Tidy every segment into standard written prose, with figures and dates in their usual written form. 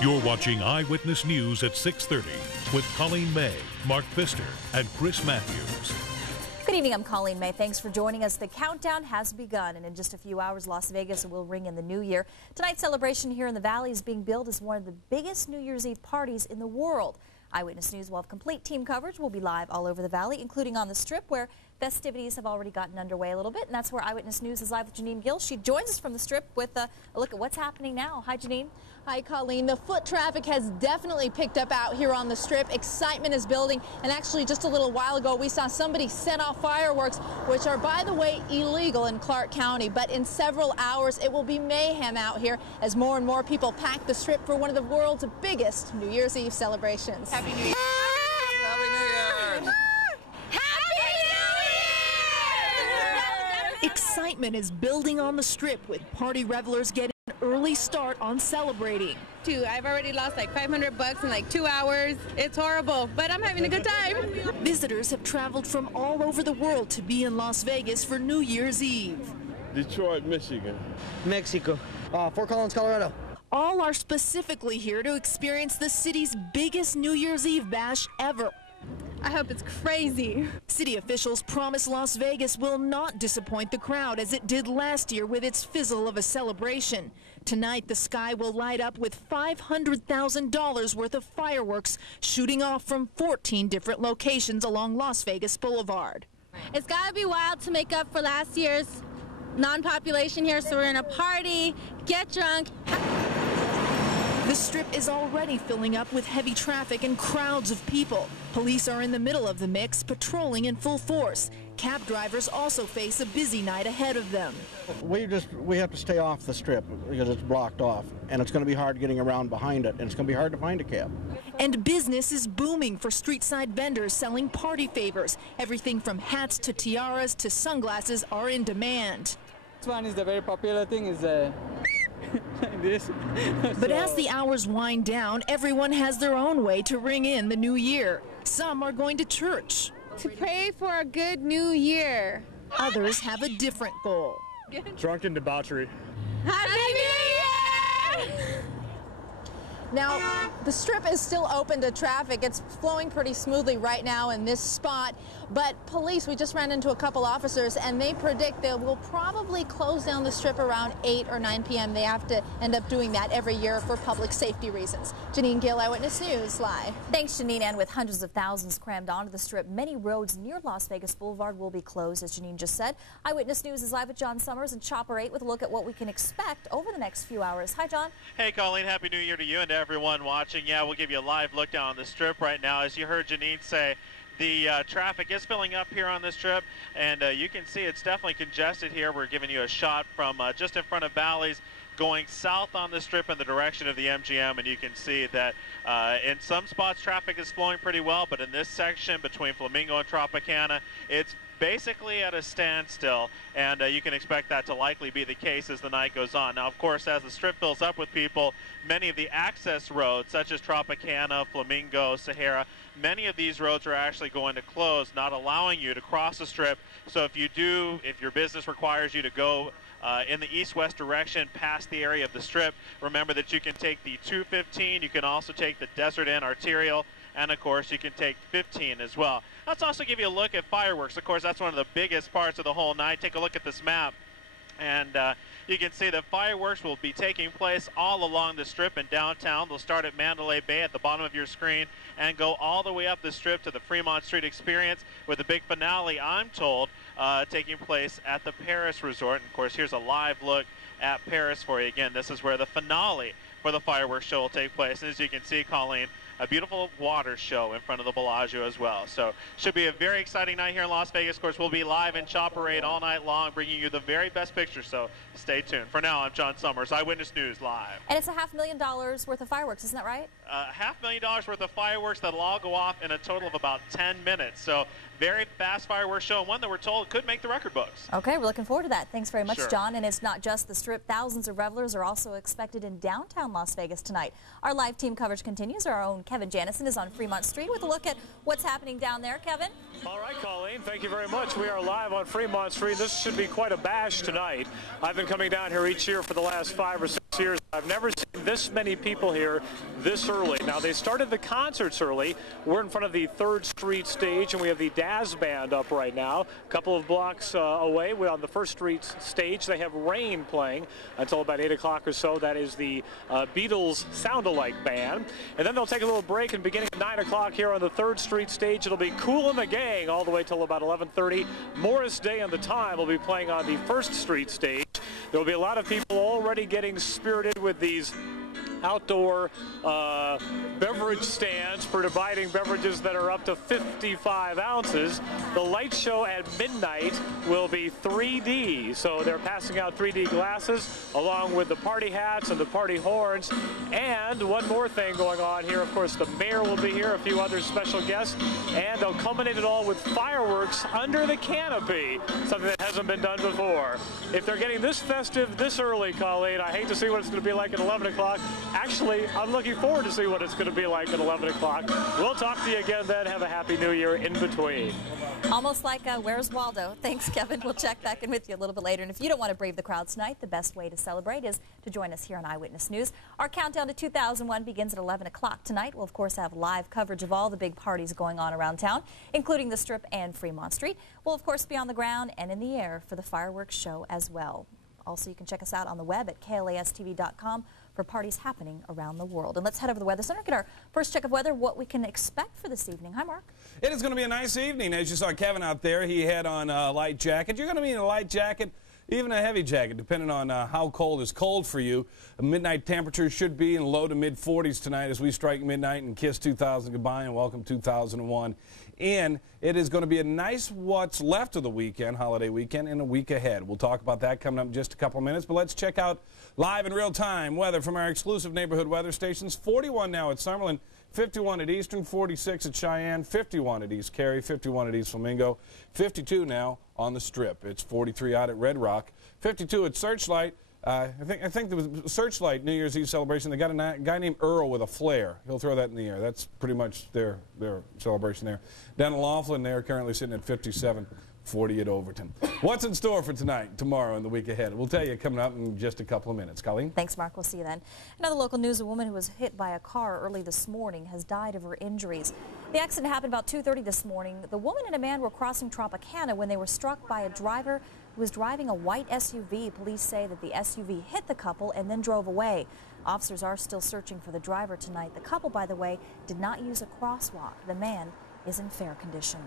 You're watching Eyewitness News at 6:30 with Colleen May, Mark Pfister, and Chris Maathuis. Good evening, I'm Colleen May. Thanks for joining us. The countdown has begun, and in just a few hours, Las Vegas will ring in the new year. Tonight's celebration here in the Valley is being billed as one of the biggest New Year's Eve parties in the world. Eyewitness News will have complete team coverage. We'll be live all over the Valley, including on the Strip, where festivities have already gotten underway a little bit, and that's where Eyewitness News is live with Janine Gill. She joins us from the Strip with a look at what's happening now. Hi, Janine. Hi, Colleen. The foot traffic has definitely picked up out here on the Strip. Excitement is building, and actually just a little while ago we saw somebody set off fireworks, which are, by the way, illegal in Clark County. But in several hours it will be mayhem out here as more and more people pack the Strip for one of the world's biggest New Year's Eve celebrations. Happy New Year! Happy New Year! Excitement is building on the Strip, with party revelers getting an early start on celebrating. I've already lost like $500 in like 2 hours. It's horrible, but I'm having a good time. Visitors have traveled from all over the world to be in Las Vegas for New Year's Eve. Detroit, Michigan. Mexico. Fort Collins, Colorado. All are specifically here to experience the city's biggest New Year's Eve bash ever. I hope it's crazy. City officials promise Las Vegas will not disappoint the crowd as it did last year with its fizzle of a celebration. Tonight, the sky will light up with $500,000 worth of fireworks shooting off from 14 different locations along Las Vegas Boulevard. It's got to be wild to make up for last year's non-population here, so we're in a party, get drunk. The Strip is already filling up with heavy traffic and crowds of people. Police are in the middle of the mix, patrolling in full force. Cab drivers also face a busy night ahead of them. We have to stay off the Strip because it's blocked off, and it's going to be hard getting around behind it, and it's going to be hard to find a cab. And business is booming for street-side vendors selling party favors. Everything from hats to tiaras to sunglasses are in demand. This one is the very popular thing, is like this. But as the hours wind down, everyone has their own way to ring in the new year. Some are going to church. To pray for a good new year. Others have a different goal. Drunken debauchery. Happy New Year! Now, the Strip is still open to traffic. It's flowing pretty smoothly right now in this spot. But police, we just ran into a couple officers, and they predict they will probably close down the Strip around 8 or 9 p.m. They have to end up doing that every year for public safety reasons. Janine Gill, Eyewitness News, live. Thanks, Janine. And with hundreds of thousands crammed onto the Strip, many roads near Las Vegas Boulevard will be closed, as Janine just said. Eyewitness News is live with Jon Summers and Chopper 8 with a look at what we can expect over the next few hours. Hi, Jon. Hey, Colleen. Happy New Year to you and to everyone watching. Yeah, we'll give you a live look down on the Strip right now. As you heard Janine say, the traffic is filling up here on the Strip, and you can see it's definitely congested here. We're giving you a shot from just in front of Bally's going south on the Strip in the direction of the MGM, and you can see that in some spots traffic is flowing pretty well, but in this section between Flamingo and Tropicana, it's basically at a standstill, and you can expect that to likely be the case as the night goes on. Now, of course, as the Strip fills up with people, many of the access roads, such as Tropicana, Flamingo, Sahara, many of these roads are actually going to close, not allowing you to cross the Strip. So if your business requires you to go in the east-west direction past the area of the Strip, remember that you can take the 215, you can also take the Desert Inn Arterial, and of course you can take 15 as well. Let's also give you a look at fireworks. Of course, that's one of the biggest parts of the whole night. Take a look at this map, and you can see that fireworks will be taking place all along the Strip in downtown. They'll start at Mandalay Bay at the bottom of your screen and go all the way up the Strip to the Fremont Street Experience, with a big finale, I'm told, taking place at the Paris Resort. And of course, here's a live look at Paris for you. Again, this is where the finale for the fireworks show will take place. And as you can see, Colleen, a beautiful water show in front of the Bellagio as well. So should be a very exciting night here in Las Vegas. Of course, we'll be live in Chopper 8 all night long, bringing you the very best pictures. So stay tuned. For now, I'm Jon Summers, Eyewitness News live. And it's a $500,000 worth of fireworks, isn't that right? $500,000 worth of fireworks that'll all go off in a total of about 10 minutes. So very fast fireworks show, and one that we're told could make the record books. Okay, we're looking forward to that. Thanks very much, Sure. Jon. And it's not just the Strip. Thousands of revelers are also expected in downtown Las Vegas tonight. Our live team coverage continues. Our own Kevin Janison is on Fremont Street with a look at what's happening down there. Kevin? All right, Colleen, thank you very much. We are live on Fremont Street. This should be quite a bash tonight. I've been coming down here each year for the last 5 or 6 years. I've never seen this many people here this early. Now, they started the concerts early. We're in front of the 3rd Street stage, and we have the Daz Band up right now. A couple of blocks away, we're on the 1st Street stage. They have Rain playing until about 8 o'clock or so. That is the Beatles Sound-Alike Band. And then they'll take a little break, and beginning at 9 o'clock here on the 3rd Street stage, it'll be Kool and the Gang all the way till about 11:30. Morris Day and the Time will be playing on the 1st Street stage. There will be a lot of people already getting spirited with these outdoor beverage stands for providing beverages that are up to 55 ounces. The light show at midnight will be 3D, so they're passing out 3D glasses along with the party hats and the party horns. And one more thing going on here, of course, the mayor will be here, a few other special guests, and they'll culminate it all with fireworks under the canopy, something that hasn't been done before. If they're getting this festive this early, Colleen, I hate to see what it's going to be like at 11 o'clock. Actually, I'm looking forward to see what it's going to be like at 11 o'clock. We'll talk to you again then. Have a Happy New Year in between. Almost like Where's Waldo? Thanks, Kevin. We'll check back in with you a little bit later. And if you don't want to brave the crowd tonight, the best way to celebrate is to join us here on Eyewitness News. Our countdown to 2001 begins at 11 o'clock tonight. We'll, of course, have live coverage of all the big parties going on around town, including the Strip and Fremont Street. We'll, of course, be on the ground and in the air for the fireworks show as well. Also, you can check us out on the web at KLAS-TV.com for parties happening around the world. And let's head over to the Weather Center, get our first check of weather, what we can expect for this evening. Hi, Mark. It is going to be a nice evening. As you saw Kevin out there, he had on a light jacket. You're going to be in a light jacket, even a heavy jacket, depending on how cold is cold for you. The midnight temperature should be in low to mid-40s tonight as we strike midnight and kiss 2000 goodbye and welcome 2001 in. It is going to be a nice what's left of the weekend, holiday weekend, and a week ahead. We'll talk about that coming up in just a couple of minutes, but let's check out live and real-time weather from our exclusive neighborhood weather stations. 41 now at Summerlin, 51 at Eastern, 46 at Cheyenne, 51 at East Cary, 51 at East Flamingo, 52 now on the Strip. It's 43 out at Red Rock, 52 at Searchlight. I think there was Searchlight New Year's Eve celebration. They got a guy named Earl with a flare. He'll throw that in the air. That's pretty much their celebration there. Down in Laughlin, they're currently sitting at 57, 40 at Overton. What's in store for tonight, tomorrow, and the week ahead? We'll tell you coming up in just a couple of minutes. Colleen? Thanks, Mark. We'll see you then. Another local news, a woman who was hit by a car early this morning has died of her injuries. The accident happened about 2:30 this morning. The woman and a man were crossing Tropicana when they were struck by a driver who was driving a white SUV. Police say that the SUV hit the couple and then drove away. Officers are still searching for the driver tonight. The couple, by the way, did not use a crosswalk. The man is in fair condition.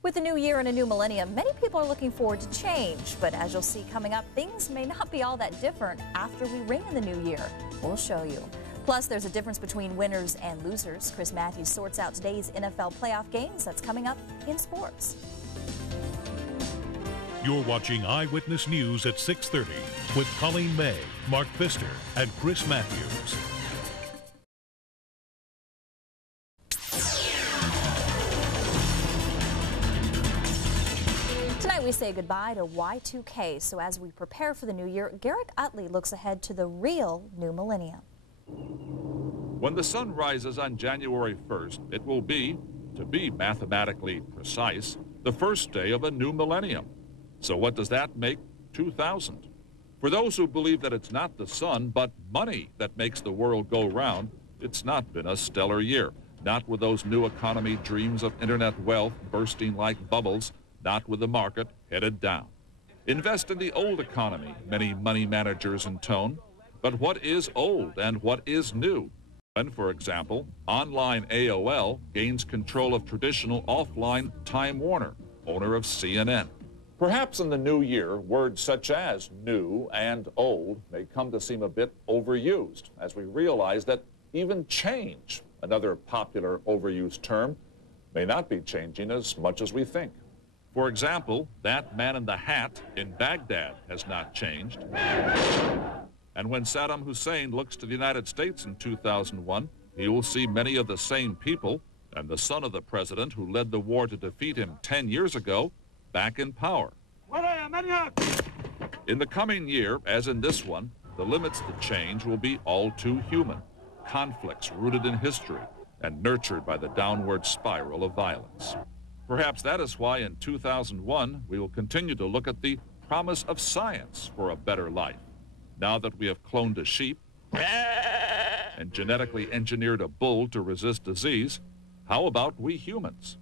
With the new year and a new millennium, many people are looking forward to change. But as you'll see coming up, things may not be all that different after we ring in the new year. We'll show you. Plus, there's a difference between winners and losers. Chris Maathuis sorts out today's NFL playoff games. That's coming up in sports. You're watching Eyewitness News at 6:30 with Colleen May, Mark Pfister, and Chris Maathuis. Tonight we say goodbye to Y2K. So as we prepare for the new year, Garrick Utley looks ahead to the real new millennium. When the sun rises on January 1st, it will be, to be mathematically precise, the first day of a new millennium. So what does that make 2000? For those who believe that it's not the sun, but money that makes the world go round, it's not been a stellar year. Not with those new economy dreams of internet wealth bursting like bubbles, not with the market headed down. Invest in the old economy, many money managers intone. But what is old and what is new? When, for example, online AOL gains control of traditional offline Time Warner, owner of CNN. Perhaps in the new year, words such as new and old may come to seem a bit overused as we realize that even change, another popular overused term, may not be changing as much as we think. For example, that man in the hat in Baghdad has not changed. And when Saddam Hussein looks to the United States in 2001, he will see many of the same people and the son of the president who led the war to defeat him 10 years ago back in power. In the coming year, as in this one, the limits to change will be all too human, conflicts rooted in history and nurtured by the downward spiral of violence. Perhaps that is why in 2001 we will continue to look at the promise of science for a better life. Now that we have cloned a sheep and genetically engineered a bull to resist disease, how about we humans?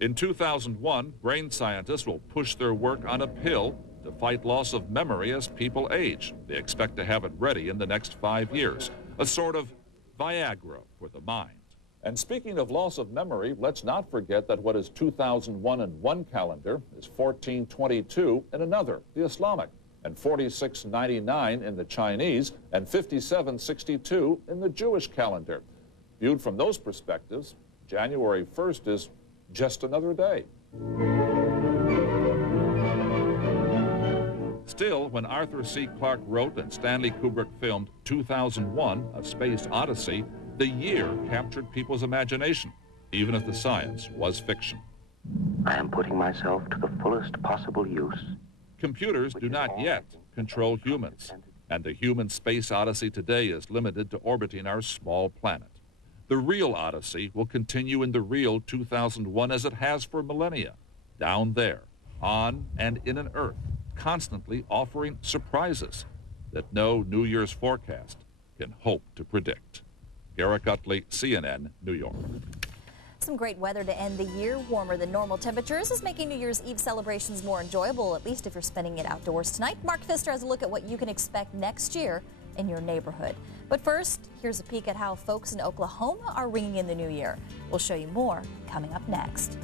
In 2001, brain scientists will push their work on a pill to fight loss of memory as people age. They expect to have it ready in the next 5 years, a sort of Viagra for the mind. And speaking of loss of memory, let's not forget that what is 2001 in one calendar is 1422 in another, the Islamic, and 4699 in the Chinese, and 5762 in the Jewish calendar. Viewed from those perspectives, January 1st is just another day. Still, when Arthur C. Clarke wrote and Stanley Kubrick filmed 2001, A Space Odyssey, the year captured people's imagination, even if the science was fiction. I am putting myself to the fullest possible use. Computers do not yet control humans, and the human space odyssey today is limited to orbiting our small planet. The real odyssey will continue in the real 2001 as it has for millennia, down there, on and in an Earth, constantly offering surprises that no New Year's forecast can hope to predict. Garrett Utley, CNN, New York. Some great weather to end the year. Warmer than normal temperatures is making New Year's Eve celebrations more enjoyable, at least if you're spending it outdoors tonight. Mark Pfister has a look at what you can expect next year in your neighborhood. But first, here's a peek at how folks in Oklahoma are ringing in the new year. We'll show you more coming up next.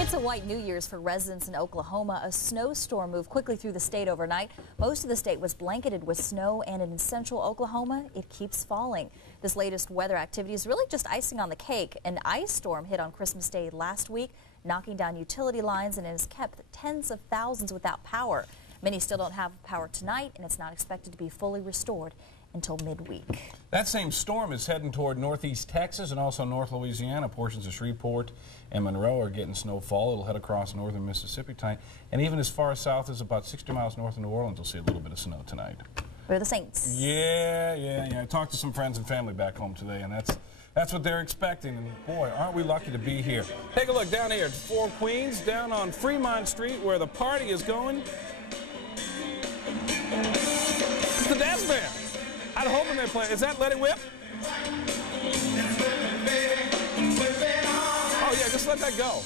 It's a white New Year's for residents in Oklahoma. A snowstorm moved quickly through the state overnight. Most of the state was blanketed with snow, and in central Oklahoma, it keeps falling. This latest weather activity is really just icing on the cake. An ice storm hit on Christmas Day last week, knocking down utility lines, and it has kept tens of thousands without power. Many still don't have power tonight, and it's not expected to be fully restored until midweek. That same storm is heading toward northeast Texas and also north Louisiana. Portions of Shreveport and Monroe are getting snowfall. It'll head across northern Mississippi tonight. And even as far south as about 60 miles north of New Orleans, we'll see a little bit of snow tonight. We're the Saints. Yeah. I talked to some friends and family back home today, and that's what they're expecting. And boy, aren't we lucky to be here. Take a look down here at Four Queens, down on Fremont Street, where the party is going. It's the Dance Band. I'd hoping they play. Is that Let It Whip? Oh, yeah, just let that go.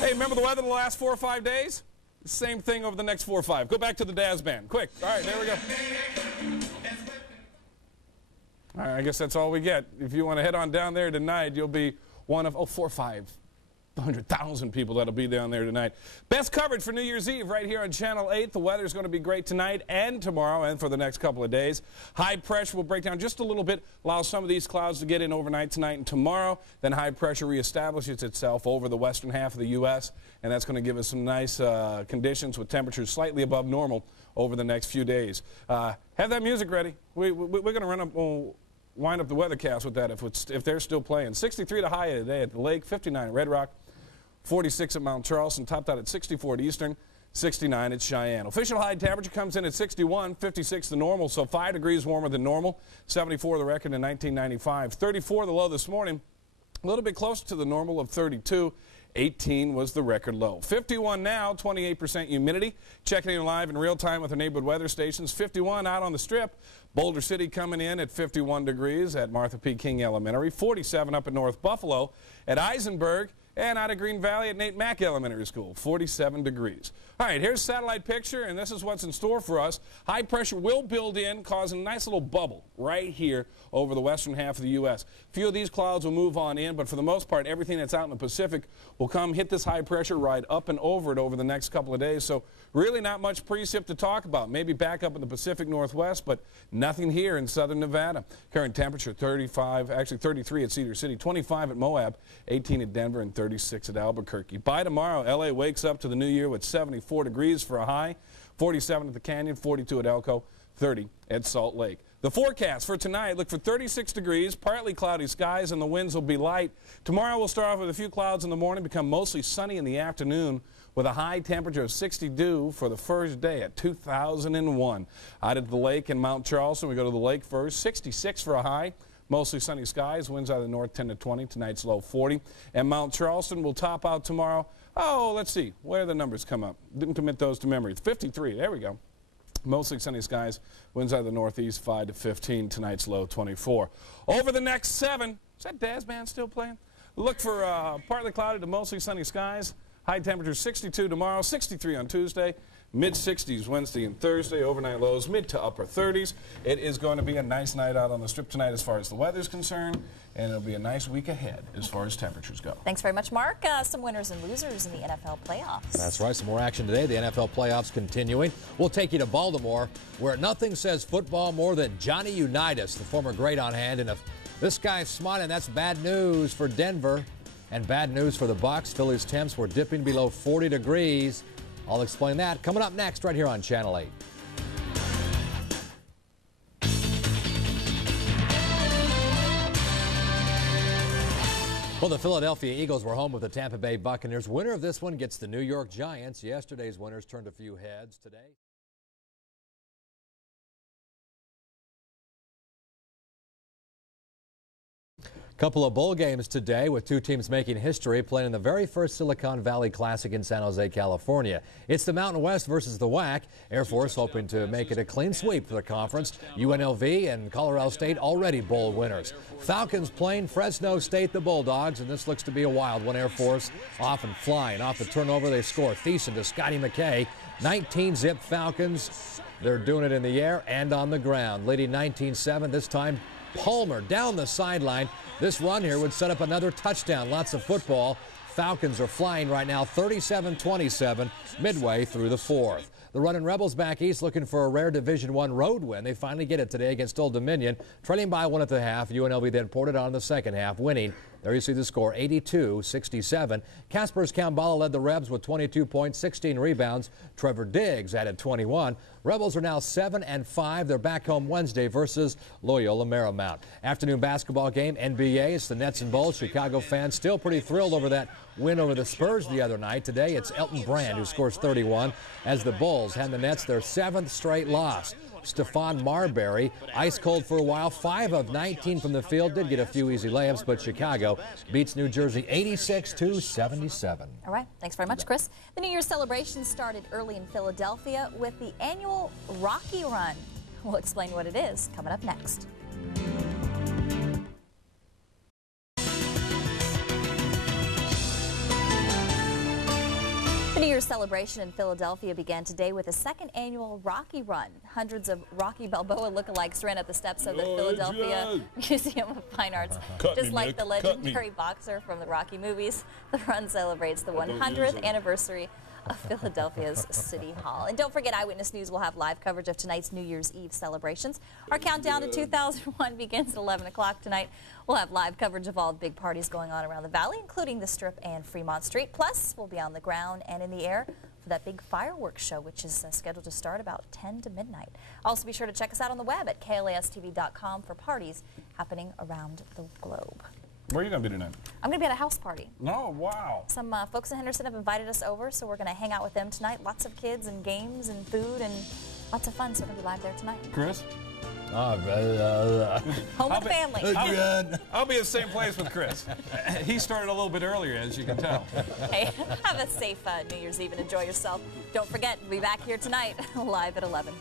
Hey, remember the weather the last 4 or 5 days? Same thing over the next 4 or 5. Go back to the Daz Band. Quick. All right, there we go. All right, I guess that's all we get. If you want to head on down there tonight, you'll be one of 4 or 500,000 people that'll be down there tonight. Best coverage for New Year's Eve right here on Channel 8. The weather's going to be great tonight and tomorrow and for the next couple of days. High pressure will break down just a little bit, allow some of these clouds to get in overnight tonight and tomorrow. Then high pressure reestablishes itself over the western half of the U.S., and that's going to give us some nice conditions with temperatures slightly above normal over the next few days. Have that music ready. We're going to run up... wind up the Weathercast with that if they're still playing. 63 the high today at the lake, 59 at Red Rock, 46 at Mount Charleston, topped out at 64 at Eastern, 69 at Cheyenne. Official high temperature comes in at 61, 56 the normal, so 5 degrees warmer than normal, 74 the record in 1995, 34 the low this morning, a little bit closer to the normal of 32. 18 was the record low. 51 now, 28% humidity. Checking in live in real time with our neighborhood weather stations. 51 out on the Strip. Boulder City coming in at 51 degrees at Martha P. King Elementary. 47 up at North Buffalo at Eisenberg. And out of Green Valley at Nate Mack Elementary School, 47 degrees. All right, here's a satellite picture, and this is what's in store for us. High pressure will build in, causing a nice little bubble right here over the western half of the U.S. A few of these clouds will move on in, but for the most part, everything that's out in the Pacific will come hit this high pressure ride up and over it over the next couple of days. So really not much precip to talk about. Maybe back up in the Pacific Northwest, but nothing here in southern Nevada. Current temperature 35, actually 33 at Cedar City, 25 at Moab, 18 at Denver, and 36 at Albuquerque. By tomorrow, L.A. wakes up to the new year with 74 degrees for a high, 47 at the Canyon, 42 at Elko, 30 at Salt Lake. The forecast for tonight, look for 36 degrees, partly cloudy skies, and the winds will be light. Tomorrow we'll start off with a few clouds in the morning, become mostly sunny in the afternoon with a high temperature of 62 for the first day at 2001. Out at the lake in Mount Charleston, we go to the lake first, 66 for a high. Mostly sunny skies, winds out of the north 10 to 20, tonight's low 40. And Mount Charleston will top out tomorrow. Oh, let's see, where the numbers come up. Didn't commit those to memory. 53, there we go. Mostly sunny skies, winds out of the northeast 5 to 15, tonight's low 24. Over the next 7, is that Daz Band still playing? Look for partly cloudy to mostly sunny skies. High temperature 62 tomorrow, 63 on Tuesday. Mid-60s Wednesday and Thursday, overnight lows mid to upper 30s. It is going to be a nice night out on the strip tonight as far as the weather's concerned, and it'll be a nice week ahead as far as temperatures go. Thanks very much, Mark. Some winners and losers in the NFL playoffs. That's right, some more action today. The NFL playoffs continuing. We'll take you to Baltimore, where nothing says football more than Johnny Unitas, the former great, on hand. And if this guy's smiling, that's bad news for Denver and bad news for the Bucs. Phillies temps were dipping below 40 degrees. I'll explain that coming up next right here on Channel 8. Well, the Philadelphia Eagles were home with the Tampa Bay Buccaneers. Winner of this one gets the New York Giants. Yesterday's winners turned a few heads today. Couple of bowl games today with two teams making history, playing in the very first Silicon Valley Classic in San Jose, California. It's the Mountain West versus the WAC. Air Force hoping to make it a clean sweep for the conference. UNLV and Colorado State already bowl winners. Falcons playing Fresno State, the Bulldogs, and this looks to be a wild one. Air Force off and flying. Off the turnover, they score. Thiessen to Scotty McKay. 19-zip Falcons. They're doing it in the air and on the ground. Leading 19-7 this time. Palmer down the sideline. This run here would set up another touchdown. Lots of football. Falcons are flying right now 37-27 midway through the fourth. The Runnin' Rebels back east looking for a rare Division I road win. They finally get it today against Old Dominion, trailing by 1 at the half. UNLV then poured it on in the second half, winning. There you see the score, 82-67. Casper's Kambala led the Rebs with 22 points, 16 rebounds. Trevor Diggs added 21. Rebels are now 7-5. They're back home Wednesday versus Loyola Marymount. Afternoon basketball game, NBA. It's the Nets and Bulls. Chicago fans still pretty thrilled over that win over the Spurs the other night. Today it's Elton Brand who scores 31 as the Bulls hand the Nets their 7th straight loss. Stephon Marbury, ice cold for a while, 5 of 19 from the field, did get a few easy layups, but Chicago beats New Jersey 86-77. All right, thanks very much, Chris. The New Year's celebration started early in Philadelphia with the annual Rocky Run. We'll explain what it is coming up next. The New Year's celebration in Philadelphia began today with a second annual Rocky Run. Hundreds of Rocky Balboa lookalikes ran up the steps of the Philadelphia Museum of Fine Arts. Just like the legendary boxer from the Rocky movies, the run celebrates the 100th anniversary of Philadelphia's City Hall. And don't forget, Eyewitness News will have live coverage of tonight's New Year's Eve celebrations. Our countdown to 2001 begins at 11 o'clock tonight. We'll have live coverage of all the big parties going on around the valley, including the Strip and Fremont Street. Plus, we'll be on the ground and in the air for that big fireworks show, which is scheduled to start about 10 to midnight. Also, be sure to check us out on the web at KLAS-TV.com for parties happening around the globe. Where are you going to be tonight? I'm going to be at a house party. Oh, wow. Some folks in Henderson have invited us over, so we're going to hang out with them tonight. Lots of kids and games and food and lots of fun, so we're going to be live there tonight. Chris? Home with the family. I'll be at the same place with Chris. He started a little bit earlier, as you can tell. Hey, have a safe New Year's Eve and enjoy yourself. Don't forget, we'll be back here tonight, live at 11.